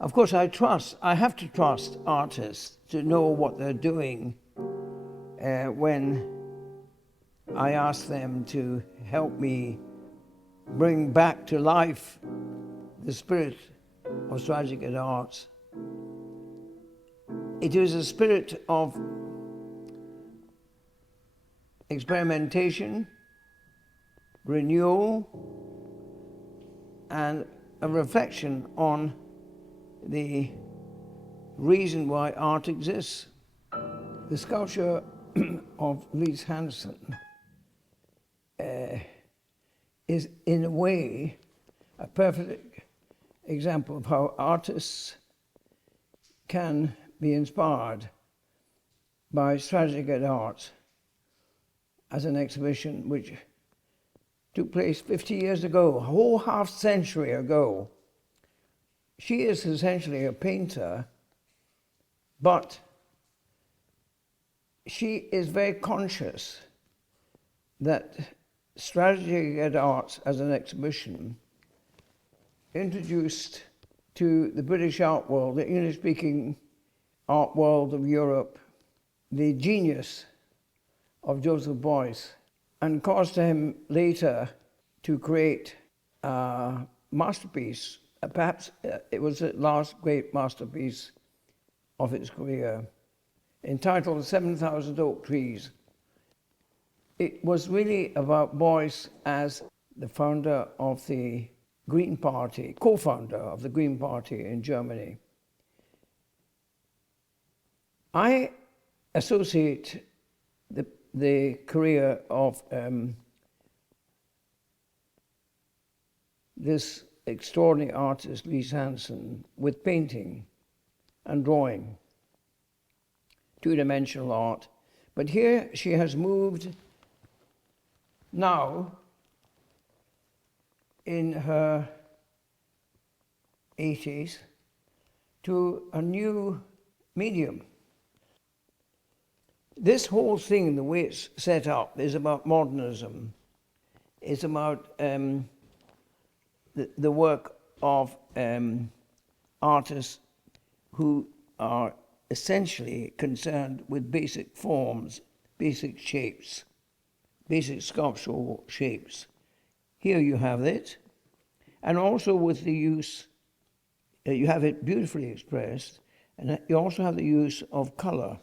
Of course, I have to trust artists to know what they're doing when I ask them to help me bring back to life the spirit of strategic arts. It is a spirit of experimentation, renewal, and a reflection on the reason why art exists. The sculpture of Louise Hansen is, in a way, a perfect example of how artists can be inspired by strategic art as an exhibition which took place 50 years ago, a whole half century ago. She is essentially a painter, but she is very conscious that strategic art as an exhibition introduced to the British art world, the English-speaking art world of Europe, the genius of Joseph Beuys, and caused him later to create a masterpiece. Perhaps it was the last great masterpiece of his career, entitled 7,000 Oak Trees. It was really about Beuys as the founder of the Green Party, co-founder of the Green Party in Germany. I associate the career of this extraordinary artist, Louise Hansen, with painting and drawing, two-dimensional art. But here she has moved now in her 80s to a new medium. This whole thing, the way it's set up, is about modernism. It's about the work of artists who are essentially concerned with basic forms, basic shapes, basic sculptural shapes. Here you have it, and also with the use, you have it beautifully expressed, and you also have the use of color.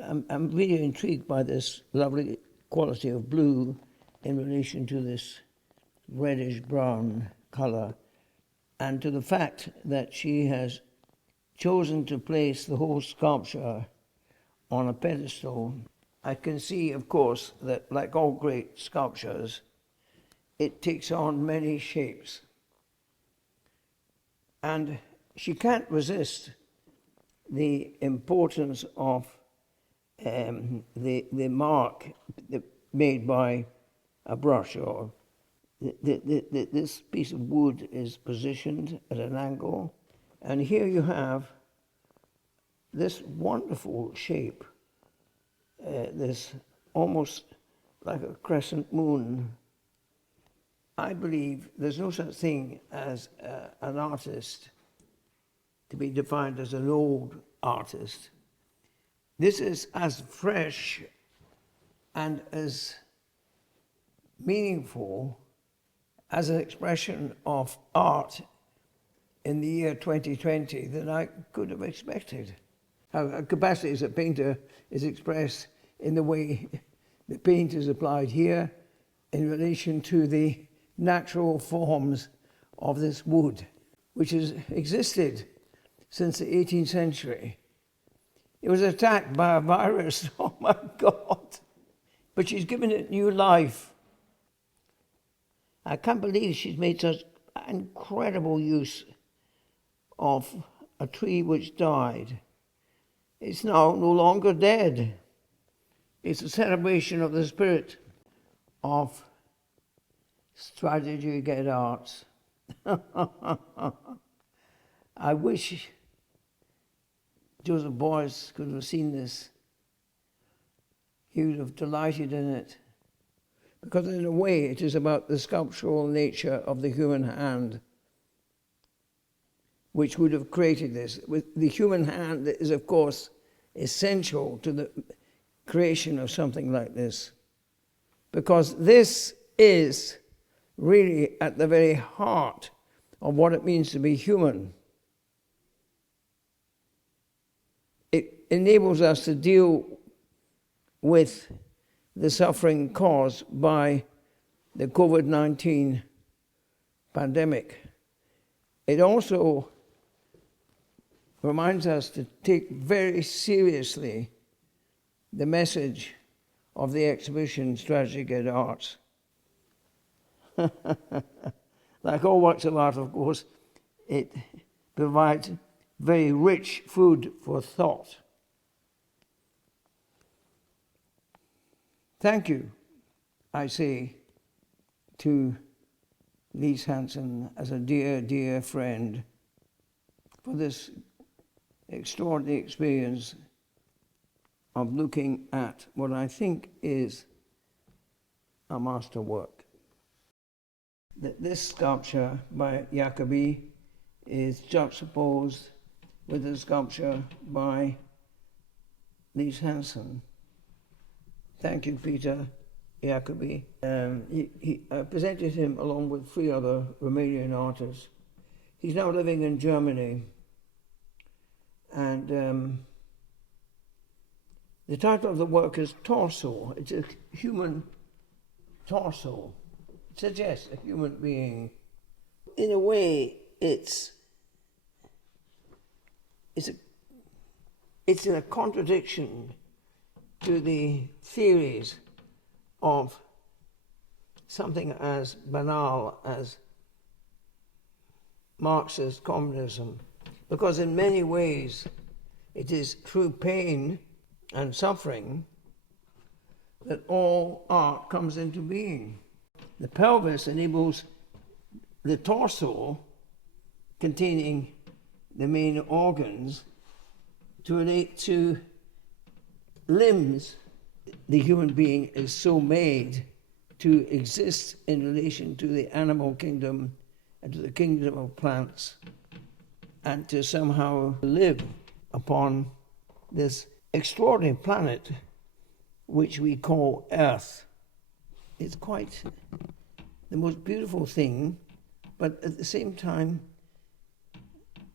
I'm really intrigued by this lovely quality of blue in relation to this reddish-brown color, and to the fact that she has chosen to place the whole sculpture on a pedestal. I can see, of course, that like all great sculptures, it takes on many shapes. And she can't resist the importance of the mark made by a brush, or this piece of wood is positioned at an angle, and here you have this wonderful shape, this almost like a crescent moon. I believe there's no such thing as an artist to be defined as an old artist. This is as fresh and as meaningful as an expression of art in the year 2020 than I could have expected. Her capacity as a painter is expressed in the way the paint is applied here in relation to the natural forms of this wood, which has existed since the 18th century. It was attacked by a virus, oh my God. But she's given it new life. I can't believe she's made such incredible use of a tree which died. It's now no longer dead. It's a celebration of the spirit of strategic arts. I wish Joseph Beuys could have seen this. He would have delighted in it. Because in a way it is about the sculptural nature of the human hand. which would have created this. With the human hand is, of course, essential to the creation of something like this, because this is really at the very heart of what it means to be human. It enables us to deal with the suffering caused by the COVID-19 pandemic. It also reminds us to take very seriously the message of the exhibition Strategic Arts. Like all works of art, of course, it provides very rich food for thought. Thank you, I say, to Lise Hansen as a dear, dear friend for this extraordinary experience of looking at what I think is a masterwork. This sculpture by Jacobi is juxtaposed with a sculpture by Lise Hansen. Thank you, Peter Jacobi. I presented him along with 3 other Romanian artists. He's now living in Germany. And the title of the work is Torso. It's a human torso. It suggests a human being. In a way, it's in a contradiction to the theories of something as banal as Marxist communism, because in many ways it is through pain and suffering that all art comes into being. The pelvis enables the torso, containing the main organs, to relate to limbs. The human being is so made to exist in relation to the animal kingdom and to the kingdom of plants, and to somehow live upon this extraordinary planet which we call Earth. It's quite the most beautiful thing, but at the same time,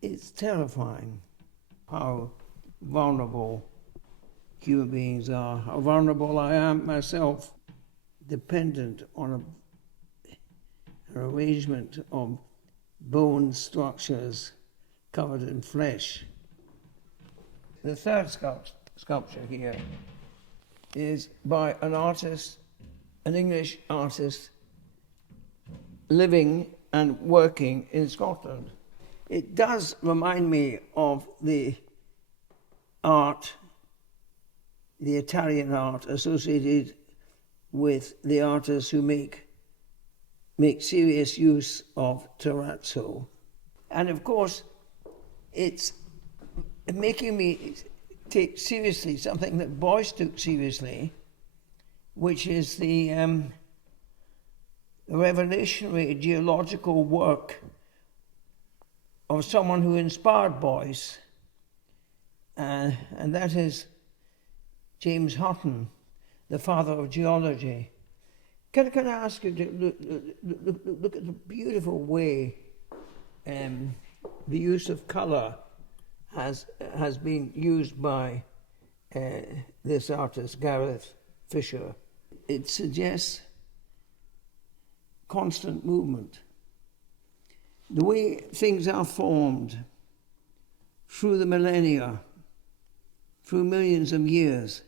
it's terrifying how vulnerable human beings are, how vulnerable I am myself, dependent on an arrangement of bone structures covered in flesh. The third sculpture here is by an artist, an English artist, living and working in Scotland. It does remind me of the art, the Italian art associated with the artists who make serious use of terrazzo. And of course, it's making me take seriously something that Beuys took seriously, which is the revolutionary geological work of someone who inspired Beuys, and that is James Hutton, the father of geology. Can I ask you to look at the beautiful way the use of colour has been used by this artist, Gareth Fisher. It suggests constant movement. The way things are formed through the millennia, through millions of years.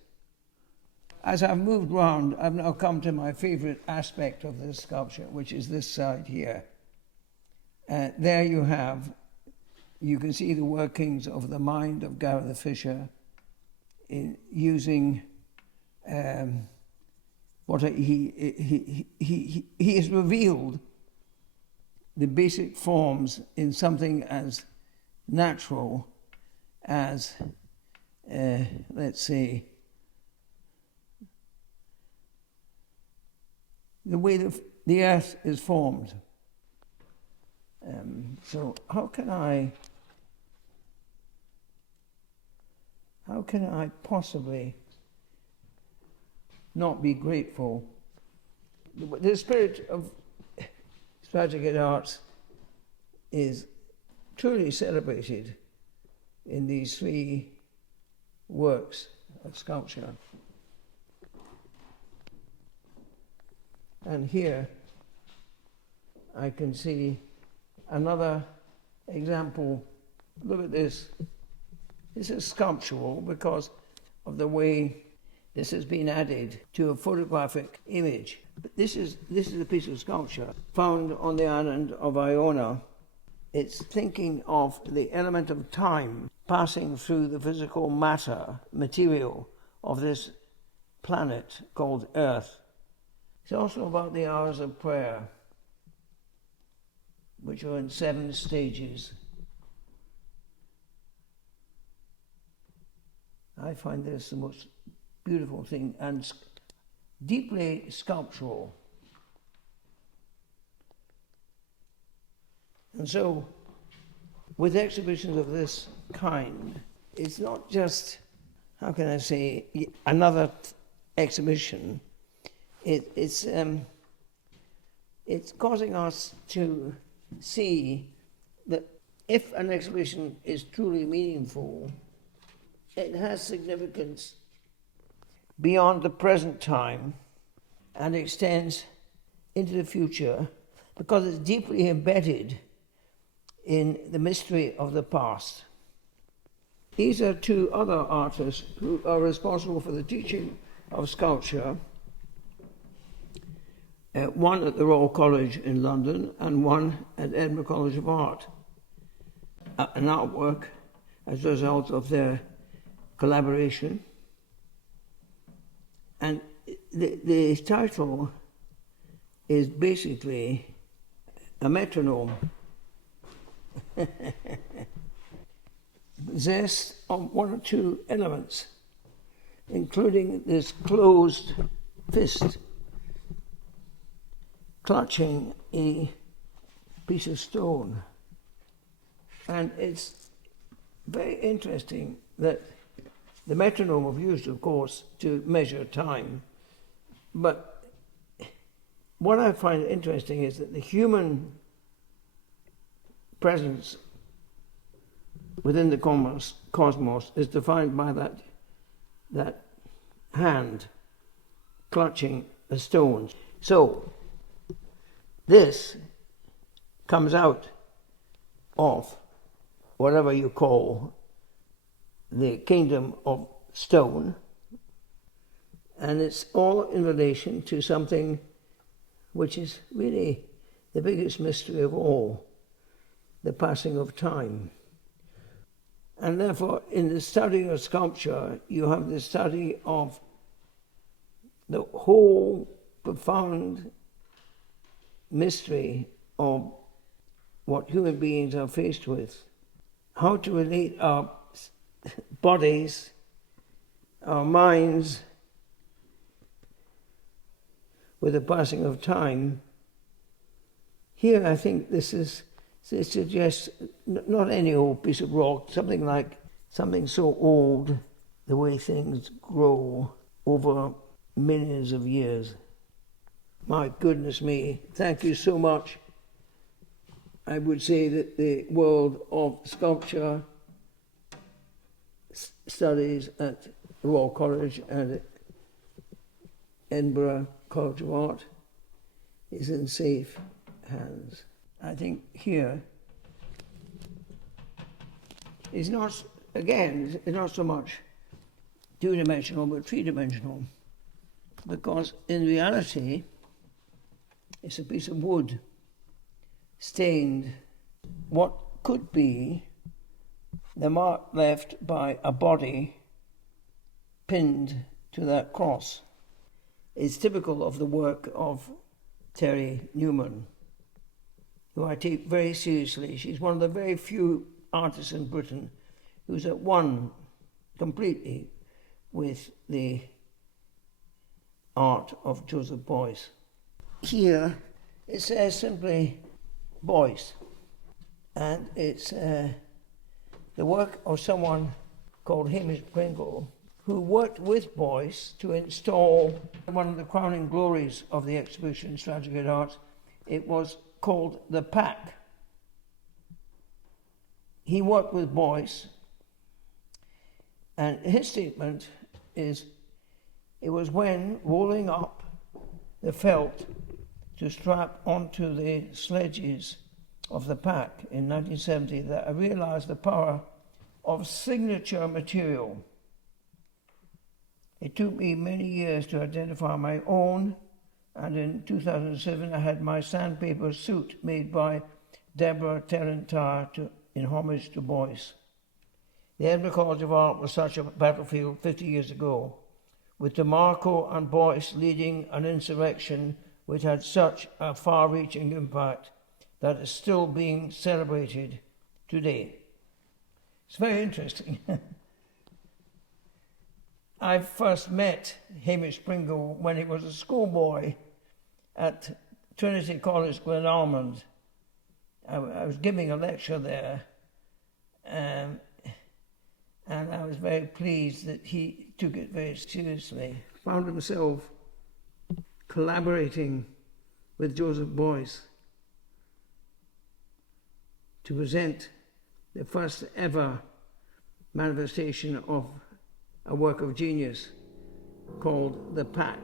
As I've moved round, I've now come to my favourite aspect of this sculpture, which is this side here. There you can see the workings of the mind of Gareth Fisher in using what he has revealed the basic forms in something as natural as, let's say, the way the earth is formed. So how can I how can I possibly not be grateful? The spirit of Strategic Arts is truly celebrated in these three works of sculpture. And here I can see another example. Look at this. This is sculptural because of the way this has been added to a photographic image. But this is a piece of sculpture found on the island of Iona. It's thinking of the element of time passing through the physical material of this planet called Earth. It's also about the hours of prayer, which are in 7 stages. I find this the most beautiful thing and deeply sculptural. And so, with exhibitions of this kind, it's not just, how can I say, another exhibition. It's causing us to see that if an exhibition is truly meaningful, it has significance beyond the present time and extends into the future because it's deeply embedded in the mystery of the past. These are 2 other artists who are responsible for the teaching of sculpture, one at the Royal College in London and one at Edinburgh College of Art, an artwork as a result of their collaboration. And the title is basically a metronome, possessed of 1 or 2 elements, including this closed fist clutching a piece of stone. And it's very interesting that the metronome was used, of course, to measure time. But what I find interesting is that the human presence within the cosmos is defined by that hand clutching a stone. So this comes out of whatever you call the kingdom of stone, and it's all in relation to something which is really the biggest mystery of all, the passing of time. And therefore, in the study of sculpture, you have the study of the whole profound mystery of what human beings are faced with, how to relate our bodies, our minds, with the passing of time. Here I think it suggests not any old piece of rock, something so old, the way things grow over millions of years. My goodness me, thank you so much. I would say that the world of sculpture studies at the Royal College and at Edinburgh College of Art is in safe hands. I think here is not, again, it's not so much 2-dimensional but 3-dimensional, because in reality it's a piece of wood stained what could be the mark left by a body pinned to that cross. It's typical of the work of Terry Newman, who I take very seriously. She's one of the very few artists in Britain who's at one completely with the art of Joseph Beuys. Here it says simply Beuys, and it's the work of someone called called Hamish Pringle, who worked with Beuys to install one of the crowning glories of the exhibition, Stratigraphic Arts. It was called the Pack. He worked with Beuys, and his statement is, it was when rolling up the felt to strap onto the sledges of the Pack in 1970 that I realized the power of signature material. It took me many years to identify my own, and in 2007 I had my sandpaper suit made by Deborah Terrentire in homage to Beuys. The Edinburgh College of Art was such a battlefield 50 years ago, with Demarco and Beuys leading an insurrection which had such a far-reaching impact that is still being celebrated today. It's very interesting. I first met Hamish Pringle when he was a schoolboy at Trinity College, Glenalmond. I was giving a lecture there, and I was very pleased that he took it very seriously. Found himself collaborating with Joseph Beuys to present the first ever manifestation of a work of genius called The Pack.